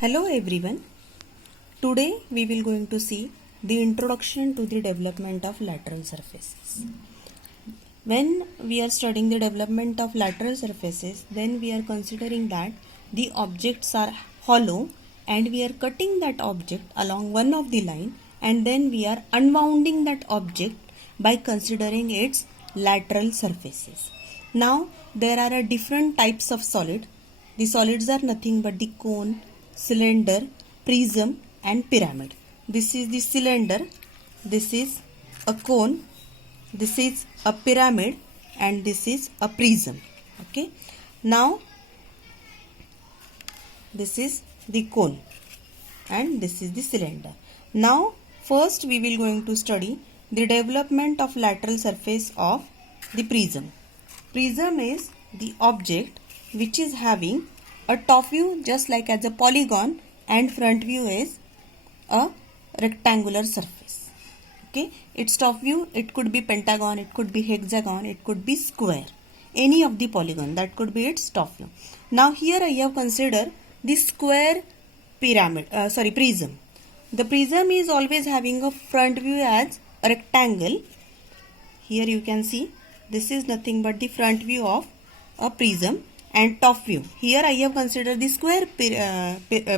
Hello everyone. Today we will going to see the introduction to the development of lateral surfaces. When we are studying the development of lateral surfaces, then we are considering that the objects are hollow and we are cutting that object along one of the line, and then we are unwounding that object by considering its lateral surfaces. Now there are different types of solid. The solids are nothing but the cone, cylinder, prism and pyramid. This is the cylinder, this is a cone, this is a pyramid and this is a prism. Okay. Now this is the cone and this is the cylinder. Now first we will going to study the development of lateral surface of the prism. Prism is the object which is having a top view just like as a polygon and front view is a rectangular surface. Okay, its top view, it could be pentagon, it could be hexagon, it could be square, any of the polygon, that could be its top view. Now here I have considered the square prism. The prism is always having a front view as a rectangle. Here you can see this is nothing but the front view of a prism and top view. Here I have considered the square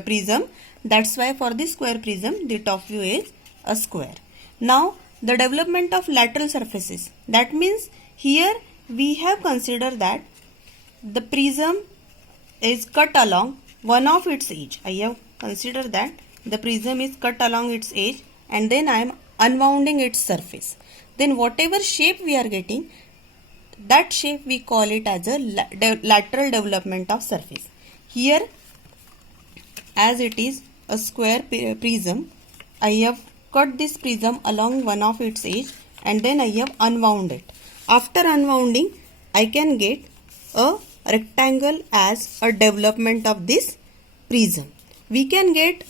prism. That's why for the square prism the top view is a square. Now the development of lateral surfaces. That means here we have considered that the prism is cut along one of its edge. I have considered that the prism is cut along its edge and then I am unwounding its surface. Then whatever shape we are getting, that shape we call it as a lateral development of surface. Here as it is a square prism, I have cut this prism along one of its edge and then I have unwound it. After unwounding, I can get a rectangle as a development of this prism. We can get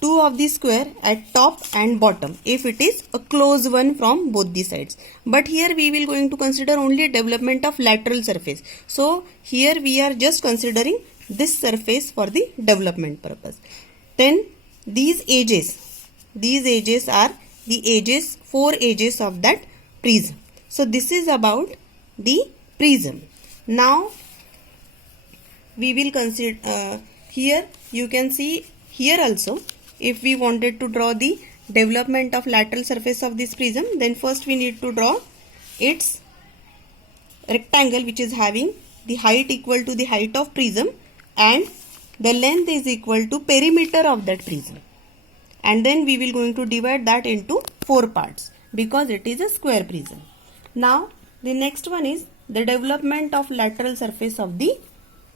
two of the square at top and bottom if it is a close one from both the sides. But here we will going to consider only development of lateral surface. So here we are just considering this surface for the development purpose. Then these edges are the edges, four edges of that prism. So this is about the prism. Now we will consider here you can see here also, if we wanted to draw the development of lateral surface of this prism, then first we need to draw its rectangle which is having the height equal to the height of prism and the length is equal to perimeter of that prism. And then we will going to divide that into four parts because it is a square prism. Now the next one is the development of lateral surface of the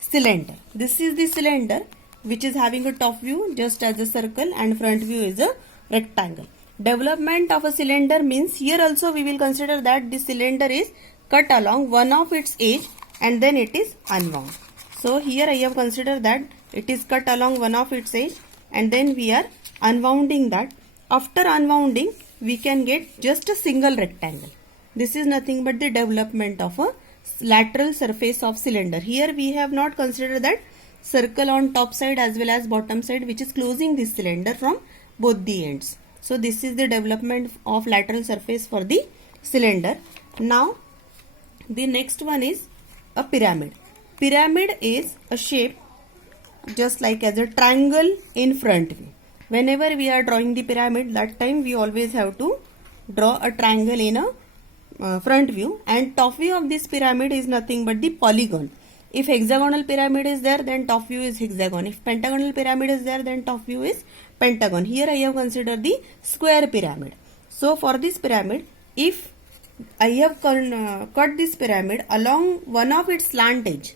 cylinder. This is the cylinder which is having a top view just as a circle and front view is a rectangle. Development of a cylinder means here also we will consider that the cylinder is cut along one of its edge and then it is unwound. So here I have considered that it is cut along one of its edge and then we are unwounding that. After unwounding, we can get just a single rectangle. This is nothing but the development of a lateral surface of cylinder. Here we have not considered that circle on top side as well as bottom side which is closing this cylinder from both the ends. So this is the development of lateral surface for the cylinder. Now the next one is a pyramid. Pyramid is a shape just like as a triangle in front view. Whenever we are drawing the pyramid, that time we always have to draw a triangle in a front view, and top view of this pyramid is nothing but the polygon. If hexagonal pyramid is there, then top view is hexagon. If pentagonal pyramid is there, then top view is pentagon. Here I have considered the square pyramid. So for this pyramid, if I have cut this pyramid along one of its slant edge,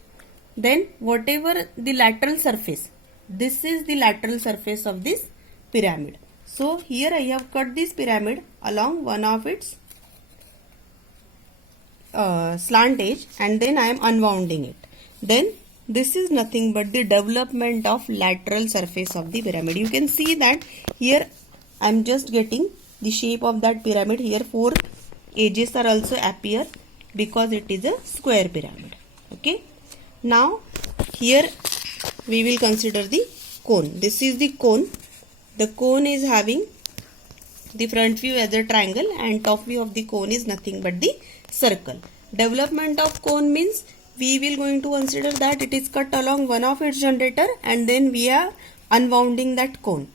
then whatever the lateral surface, this is the lateral surface of this pyramid. So here I have cut this pyramid along one of its slant edge and then I am unwounding it. Then this is nothing but the development of lateral surface of the pyramid. You can see that here I am just getting the shape of that pyramid. Here four edges are also appear because it is a square pyramid. Okay. Now here we will consider the cone. This is the cone. The cone is having the front view as a triangle and top view of the cone is nothing but the circle. Development of cone means we will going to consider that it is cut along one of its generator and then we are unwounding that cone.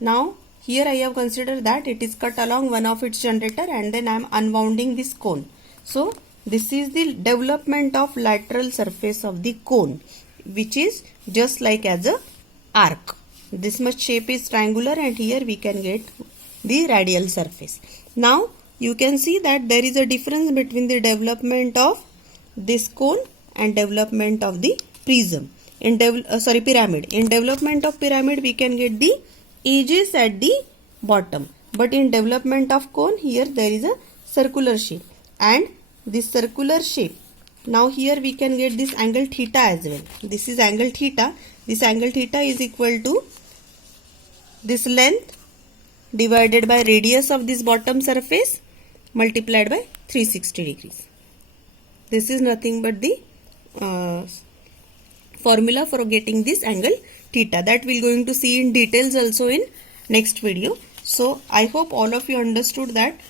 Now here I have considered that it is cut along one of its generator and then I am unwounding this cone. So this is the development of lateral surface of the cone, which is just like as a arc. This much shape is triangular and here we can get the radial surface. Now you can see that there is a difference between the development of this cone and development of the prism. In pyramid. In development of pyramid we can get the edges at the bottom, but in development of cone here there is a circular shape, and this circular shape, now here we can get this angle theta as well. This is angle theta. This angle theta is equal to this length divided by radius of this bottom surface multiplied by 360 degrees. This is nothing but the formula for getting this angle theta, that we'll going to see in details also in next video. So I hope all of you understood that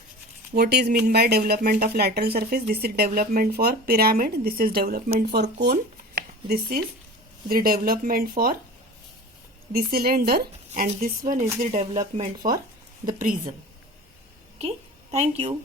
what is meant by development of lateral surface. This is development for pyramid, this is development for cone, this is the development for the cylinder, and this one is the development for the prism. Okay, thank you.